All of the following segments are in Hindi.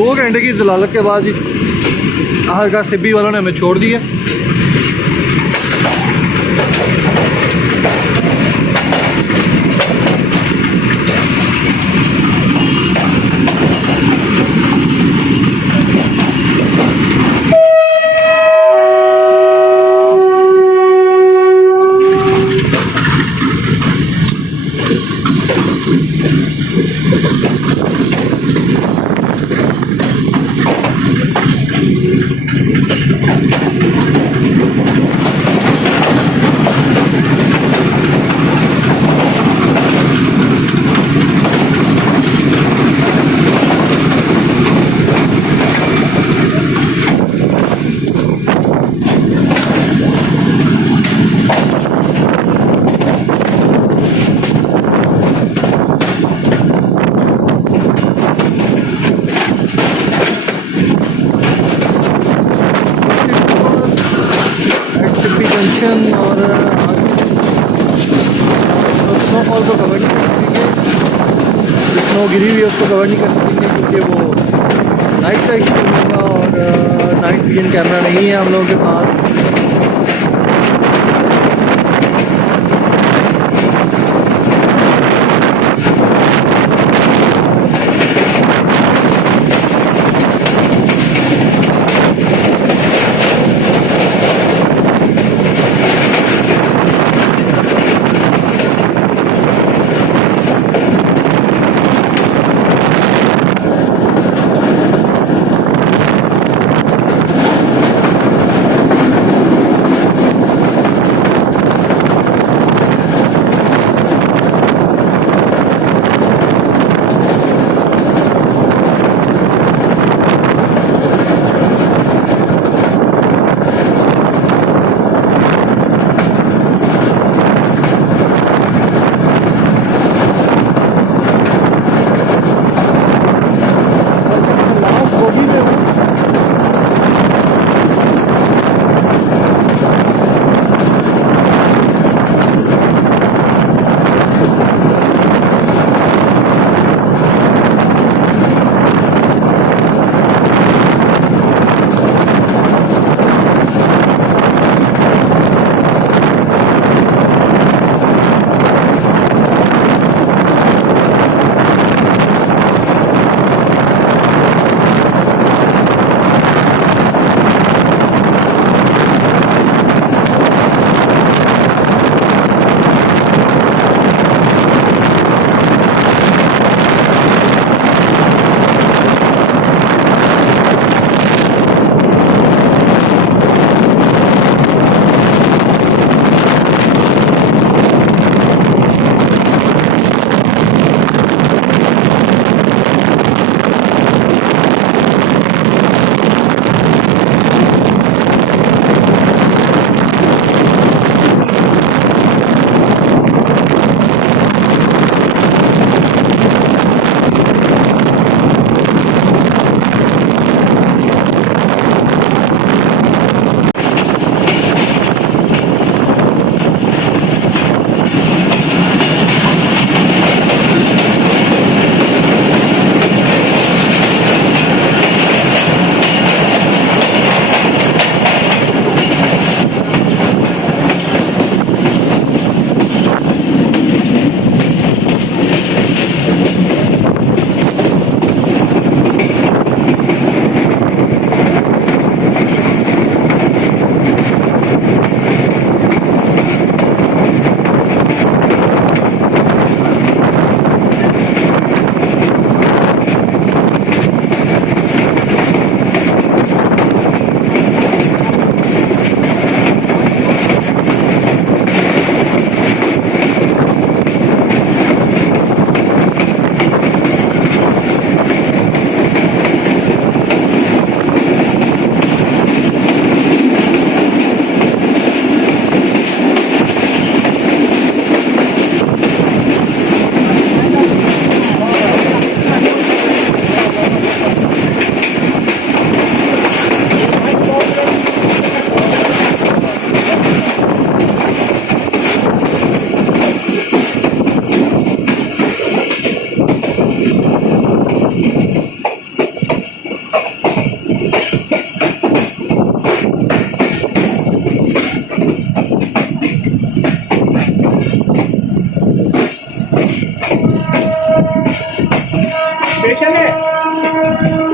2 घंटे की दलालत के बाद आखिरकार सिब्बी वालों ने हमें छोड़ दिया। जंक्शन और स्नोफॉल को कवर नहीं कर सकेंगे, जो स्नो गिरी हुई है उसको कवर नहीं कर सकेंगे क्योंकि वो नाइट का इशू होगा और नाइट विजन कैमरा नहीं है हम लोगों के पास।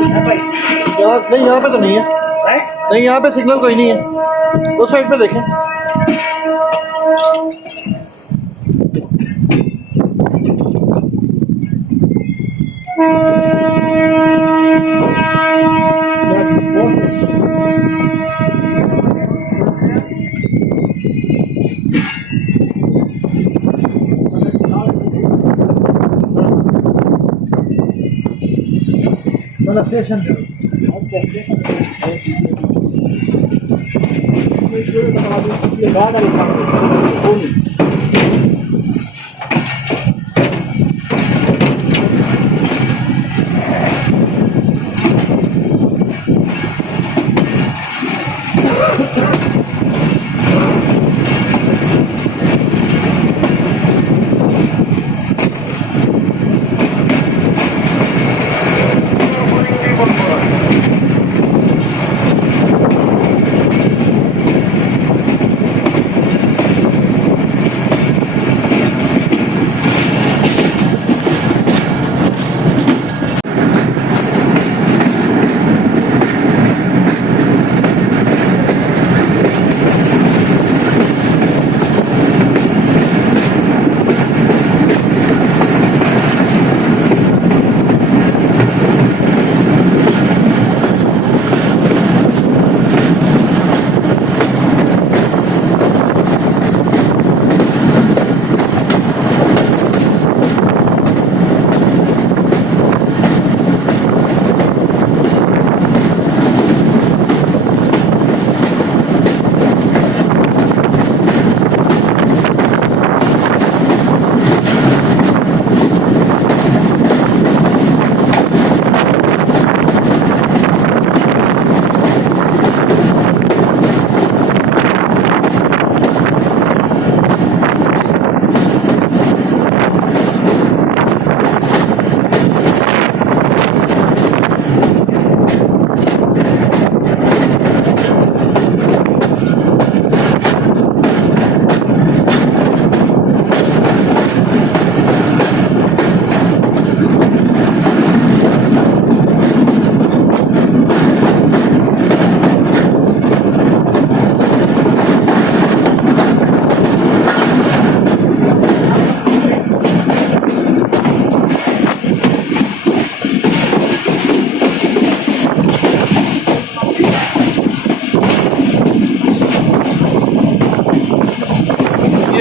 नहीं यहाँ पे तो नहीं है, नहीं यहाँ पे सिग्नल कोई नहीं है, उस साइड पे देखें। स्टेशन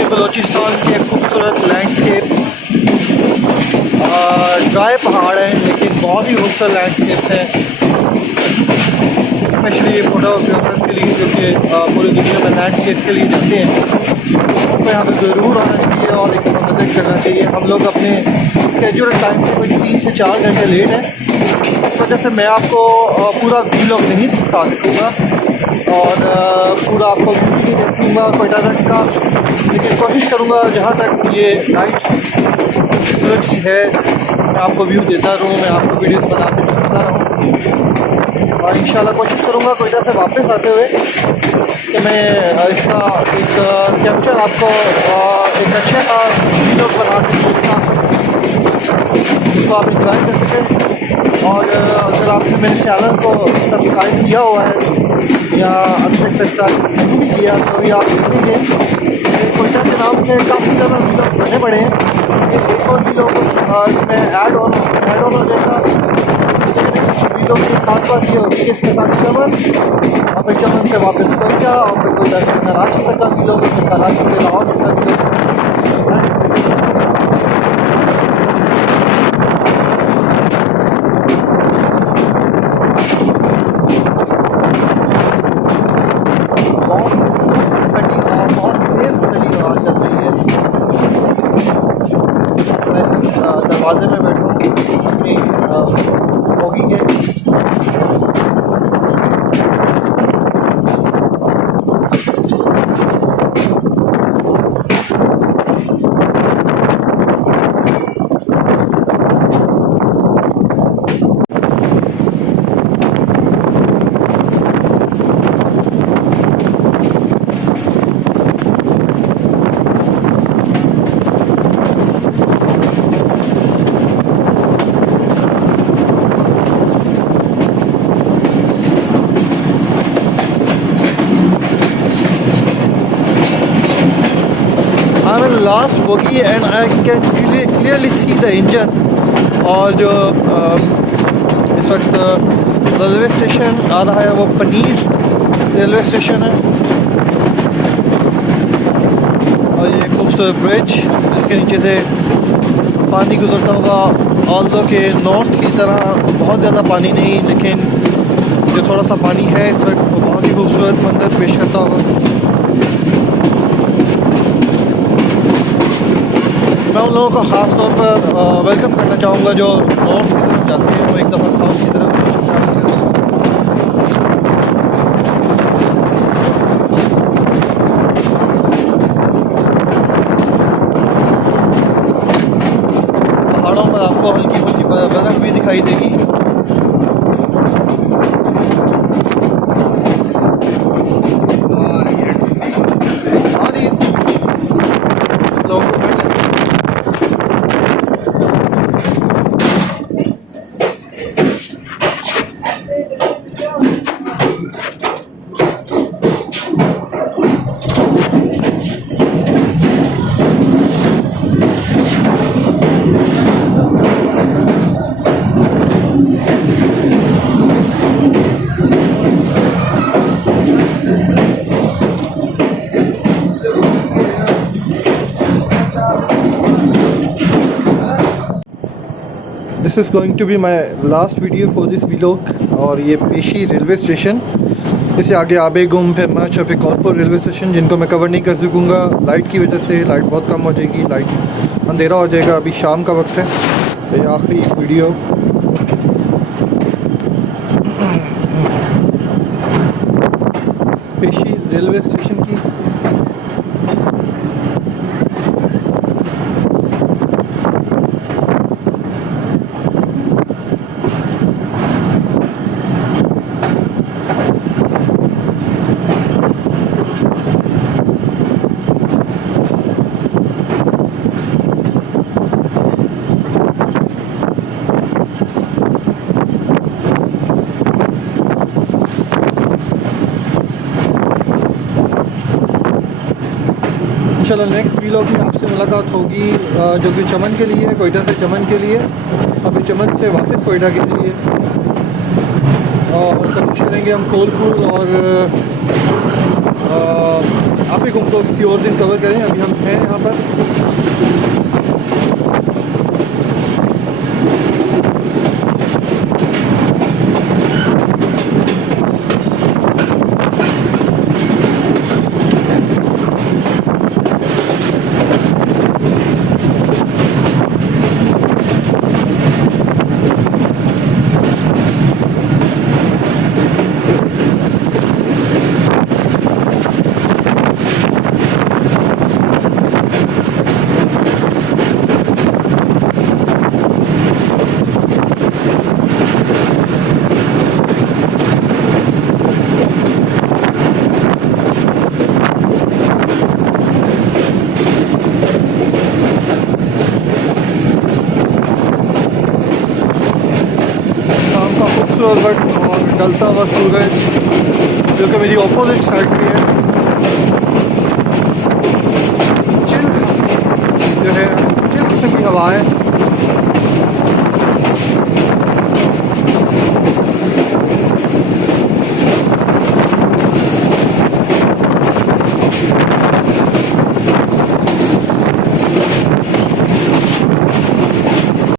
बलूचिस्तान के खूबसूरत लैंडस्केप, ड्राई पहाड़ हैं लेकिन बहुत ही खूबसूरत लैंडस्केप हैं, स्पेशली ये फोटोग्राफर्स के लिए जो कि पूरी दुनिया में लैंडस्केप के लिए जाते हैं। तो यहाँ पर ज़रूर आना चाहिए और एक विजिट करना चाहिए। हम लोग अपने स्केड्यूल टाइम से कोई 3 से 4 घंटे लेट हैं, इस वजह से मैं आपको पूरा वीलॉग नहीं दिखा सकूँगा और पूरा आपको व्यू भी नहीं देखूँगा क्वेटा तक का, लेकिन कोशिश करूँगा जहाँ तक ये नाइट की है मैं आपको व्यू देता रहूँ, मैं आपको वीडियोस बना के दिखाता रहूँ और इंशाल्लाह कोशिश करूँगा कोयटा से वापस आते हुए कि मैं इसका एक कैप्चर आपको एक अच्छा सा वीडियो बना के दूँगा जिसको आप इंजॉय कर सकें। और अगर आपने मेरे चैनल को सब्सक्राइब किया हुआ है या अभी तक सब्सक्राइब नहीं किया तो भी आप देखेंगे कोयटा के नाम से काफ़ी ज़्यादा वीडियो बने पड़े हैं। एक और वीडियो इसमें ऐड ऑन हो जाएगा। वीडियो की खास बात ये होगी कि इसके साथ चमन और फिर चमन से वापस कोयटा और फिर कोयटा से कराची तक का वीडियो, फिर कराची से लाहौर तक का वीडियो। दरवाजे में बैठा हूँ अपनी होगी के last bogie and I can clearly see the engine. और जो इस वक्त रेलवे स्टेशन आ रहा है वो पनीर रेलवे स्टेशन है। और ये खूबसूरत ब्रिज जिसके नीचे से पानी गुजरता होगा। ऑल्दो के नॉर्थ की तरह बहुत ज़्यादा पानी नहीं, लेकिन जो थोड़ा सा पानी है इस वक्त वो बहुत ही खूबसूरत मंजर पेश करता होगा। मैं उन लोगों को ख़ास तौर पर वेलकम करना चाहूँगा जो नॉर्थ की तरफ जाते हैं, वो एक दफ़ा साउथ की तरफ पहाड़ों पर आपको हल्की फुल्की बर्फ़ भी दिखाई देगी। This is going to be my last video for this vlog. और ये पेशी रेलवे स्टेशन, इससे आगे आबेगुम, फिर मच और फिर कौलपुर रेलवे स्टेशन, जिनको मैं कवर नहीं कर सकूँगा लाइट की वजह से। लाइट बहुत कम हो जाएगी, लाइट अंधेरा हो जाएगा, अभी शाम का वक्त है। तो ये आखिरी वीडियो पेशी रेलवे स्टेशन की। इंशाल्लाह नेक्स्ट व्लॉग में आपसे मुलाकात होगी, जो कि चमन के लिए, कोयटा से चमन के लिए, अभी चमन से वापस कोयटा के लिए। और कोशिश करेंगे हम कौलपुर और आबेगुम को किसी और दिन कवर करें। अभी हम हैं यहाँ पर। और डलता हुआ सूरज जो कि मेरी ऑपोजिट साइड पे है। चिल जो है, चिल किस्म की हवा है।